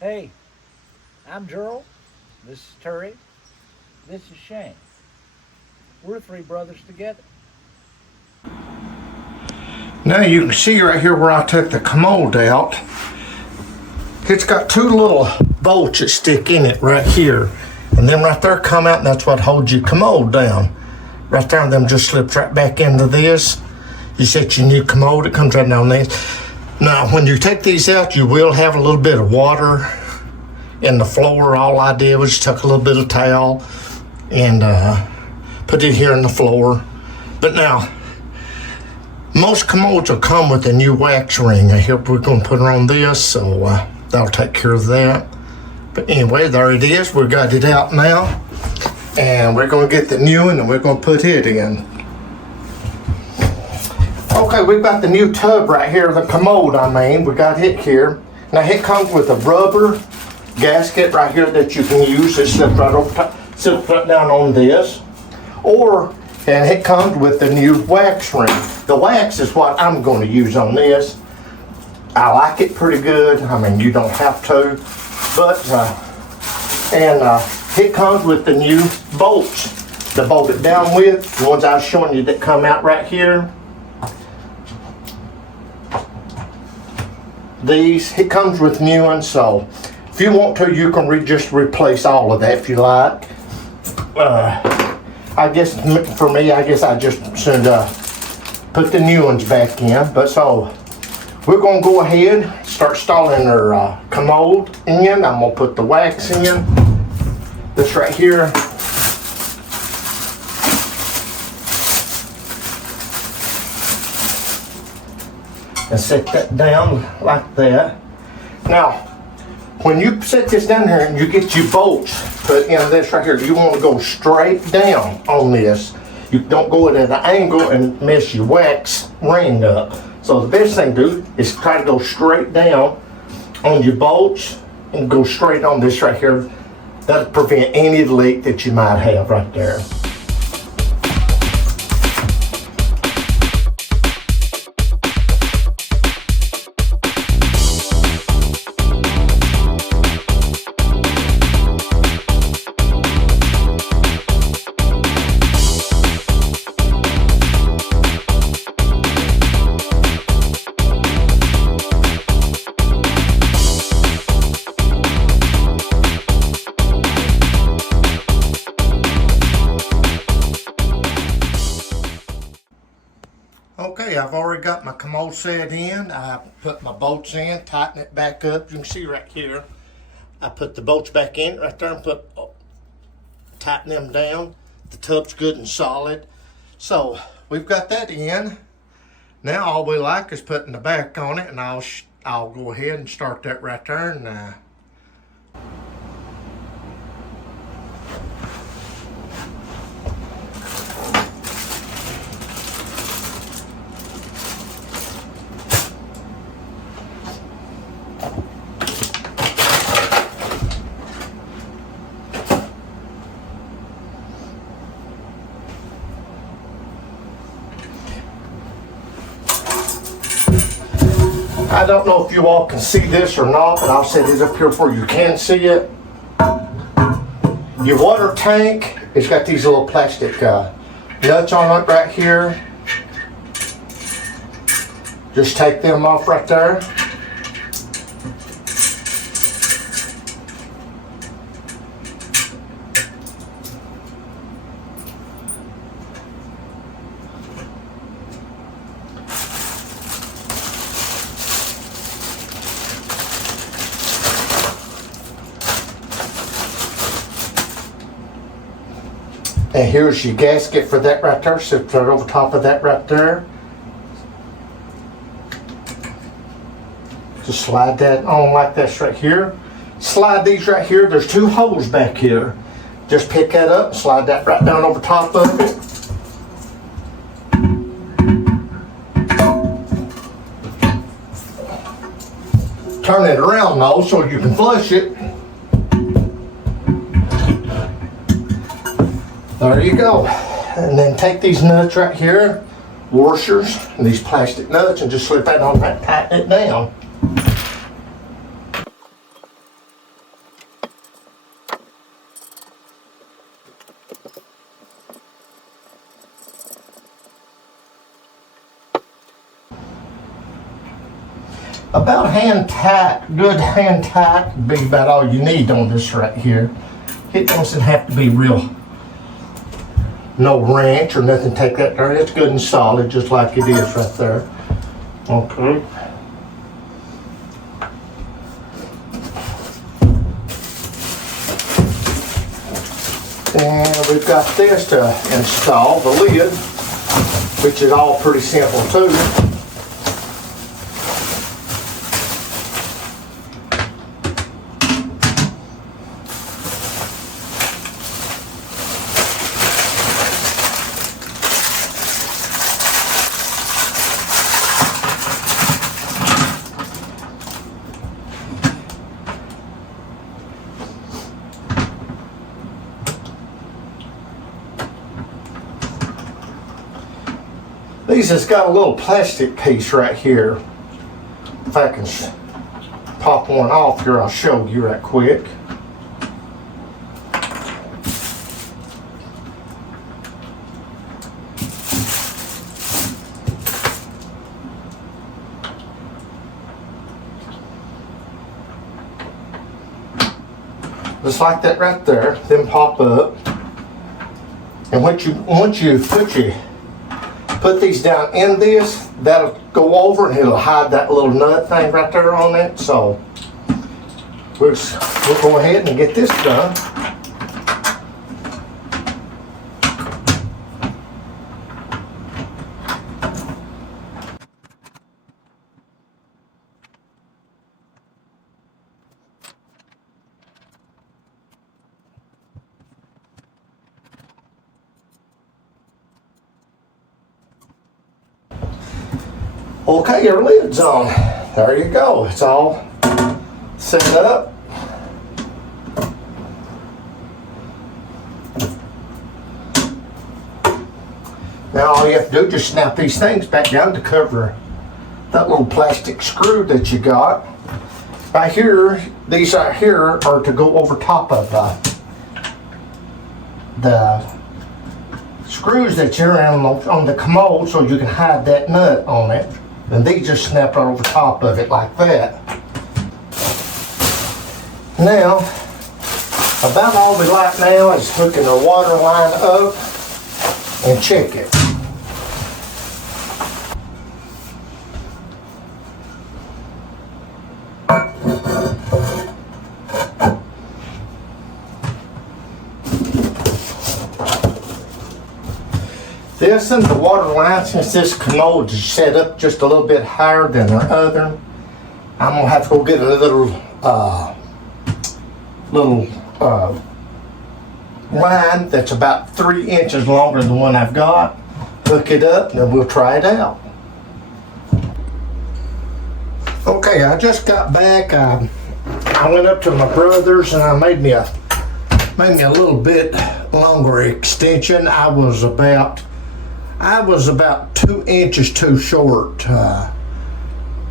Hey, I'm Gerald. This is Terry. This is Shane. We're three brothers together. Now you can see right here where I took the commode out. It's got two little bolts that stick in it right here. And then right there come out, and that's what holds your commode down. Right there, and them just slips right back into this. You set your new commode, it comes right down this. Now, when you take these out, you will have a little bit of water in the floor. All I did was took a little bit of towel and put it here in the floor. But now, most commodes will come with a new wax ring. Here we're going to put it on this, so that'll take care of that. But anyway, there it is. We got it out now, and we're going to get the new one and we're going to put it in. Okay, we've got the new tub right here, the commode we got it here. Now it comes with a rubber gasket right here that you can use. It slips right over top, slips right down on this. And it comes with the new wax ring. The wax is what I'm going to use on this. I like it pretty good. I mean, you don't have to, but it comes with the new bolts to bolt it down with. The ones I was showing you that come out right here. These, it comes with new ones, so if you want to, you can just replace all of that if you like. I guess for me, I just should put the new ones back in. But so we're gonna go ahead, start installing our commode in. I'm gonna put the wax in. This right here. And set that down like that. Now, when you set this down here and you get your bolts put in this right here, you want to go straight down on this. You don't go at an angle and mess your wax ring up. So the best thing to do is try to go straight down on your bolts and go straight on this right here. That'll prevent any leak that you might have right there. Okay, I've already got my commode set in. I put my bolts in, tighten it back up. You can see right here, I put the bolts back in right there and tighten them down. The tub's good and solid. So we've got that in. Now all we like is putting the back on it, and I'll go ahead and start that right there. And I don't know if you all can see this or not, but I'll set it up here where you can see it. Your water tank, it's got these little plastic nuts on it right here. Just take them off right there. And here's your gasket for that right there. Sits right over top of that right there. Just slide that on like this right here. Slide these right here. There's two holes back here. Just pick that up, slide that right down over top of it. Turn it around though so you can flush it. There you go. And then take these nuts right here, washers, and these plastic nuts, and just slip that on that, tighten it down. about hand tight, good hand tight, would be about all you need on this right here. It doesn't have to be real, no wrench or nothing, take that there. It's good and solid, just like it is right there. Okay. And we've got this to install, the lid, which is all pretty simple too. These has got a little plastic piece right here. If I can pop one off here, I'll show you right quick. Just like that right there, then pop up. And once you put these down in this, that'll go over and it'll hide that little nut thing right there on it. So we'll go ahead and get this done. Okay, your lid's on. There you go. It's all set up. Now all you have to do is just snap these things back down to cover that little plastic screw that you got. Right here, these right here are to go over top of the screws that you're in on the commode, so you can hide that nut on it. And these just snap right over top of it like that. Now, about all we like now is hooking the water line up and check it. This and the water line, since this commode is set up just a little bit higher than the other, I'm gonna have to go get a little line that's about 3 inches longer than the one I've got. Hook it up and then we'll try it out. Okay, I just got back. I went up to my brother's and I made me a little bit longer extension. I was about 2 inches too short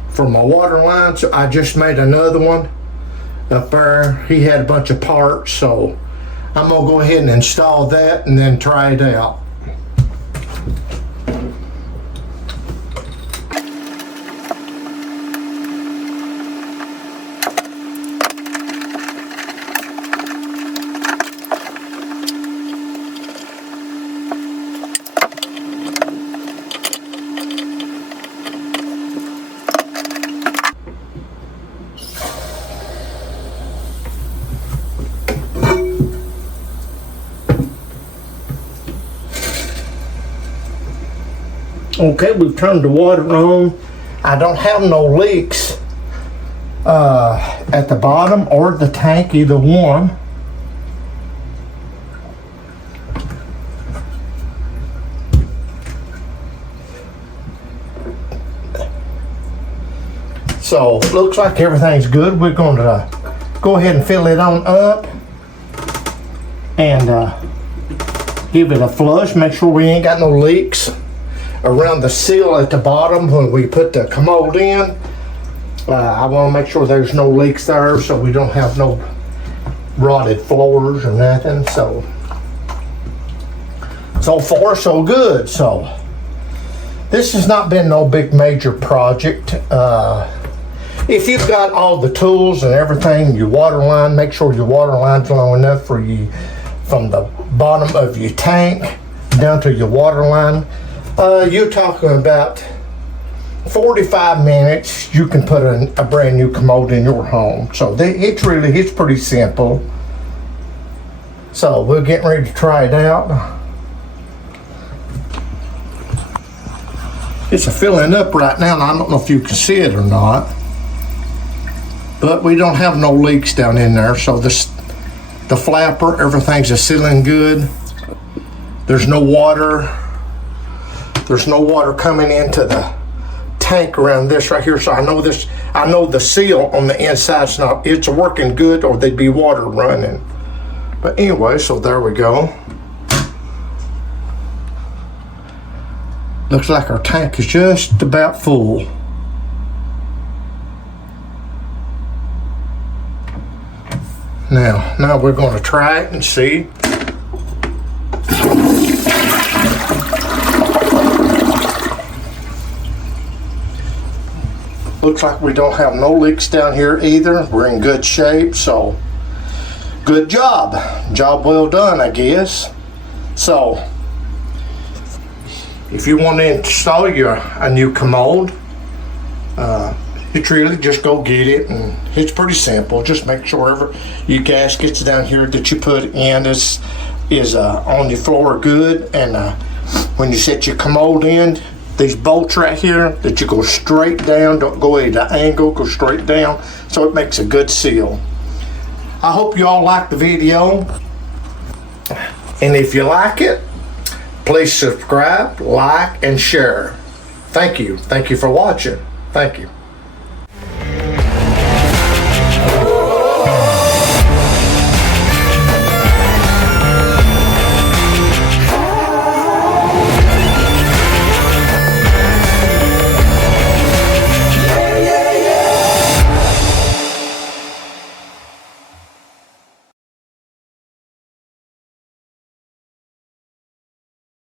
for my water line, so I just made another one up there. He had a bunch of parts, so I'm gonna go ahead and install that and then try it out. Okay, we've turned the water on. I don't have no leaks at the bottom or the tank, either one. So, looks like everything's good. We're going to go ahead and fill it on up and give it a flush. Make sure we ain't got no leaks around the seal at the bottom when we put the commode in. I want to make sure there's no leaks there, so we don't have no rotted floors or nothing. So far so good. So this has not been no big major project. if you've got all the tools and everything, your water line, make sure your water line's long enough for you from the bottom of your tank down to your water line. You're talking about 45 minutes, you can put a brand new commode in your home. So it's pretty simple. So we're getting ready to try it out. It's filling up right now, and I don't know if you can see it or not. But we don't have no leaks down in there, so the flapper, everything's sealing good. There's no water. There's no water coming into the tank around this right here, so I know the seal on the inside's it's working good, or there'd be water running. But anyway, so there we go. Looks like our tank is just about full. Now we're going to try it and see. Looks like we don't have no leaks down here either. We're in good shape, so good job. Job well done, I guess. So, if you want to install a new commode, it's really just go get it, and it's pretty simple. Just make sure your gaskets down here that you put in is on your floor good, and when you set your commode in, these bolts right here that you go straight down, don't go at an angle, go straight down, so it makes a good seal. I hope you all like the video, and if you like it, please subscribe, like, and share. Thank you for watching. Thank you.